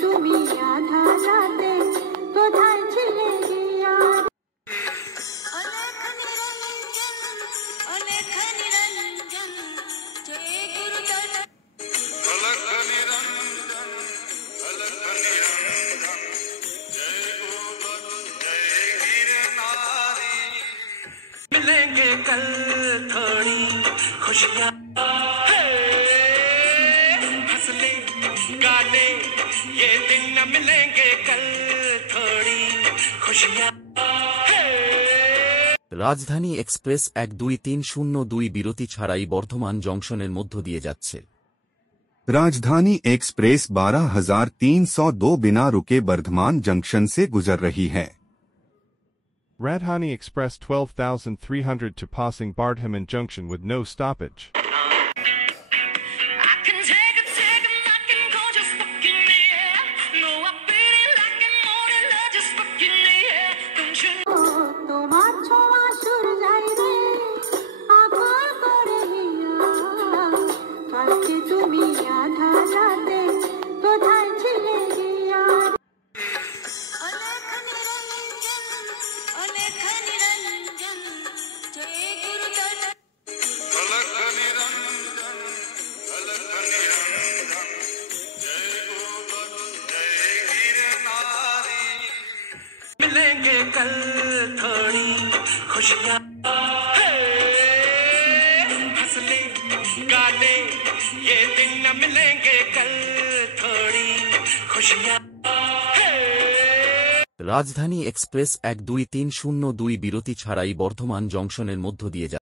তুমি আধা রাতে কোথায় ছিলে গিয়া मिलेंगे कल थोड़ी खुशियाँ हंसने गाने ये दिन न मिलेंगे कल थोड़ी खुशियाँ রাজধানী এক্সপ্রেস 12302 বিরতি ছাড়াই বর্ধমান জংশনের মধ্য দিয়ে যাচ্ছে। राजधानी एक्सप्रेस 12302 बिना रुके बर्धमान जंक्शन से गुजर रही है। Rajdhani Express 12300 to passing Bardhaman Junction with no stoppage. তোমার ছোঁয়া সুর যাই রে আকার করে হিয়া কালকে তুমি আধা রাতে কোথায় ছিলে গিয়া मिलेंगे कल थोड़ी खुशियाँ हंसने गाने ये दिन न मिलेंगे कल थोड़ी खुशियाँ রাজধানী এক্সপ্রেস 12302 বিরতি ছাড়াই বর্ধমান জংশনের মধ্য দিয়ে যাচ্ছে।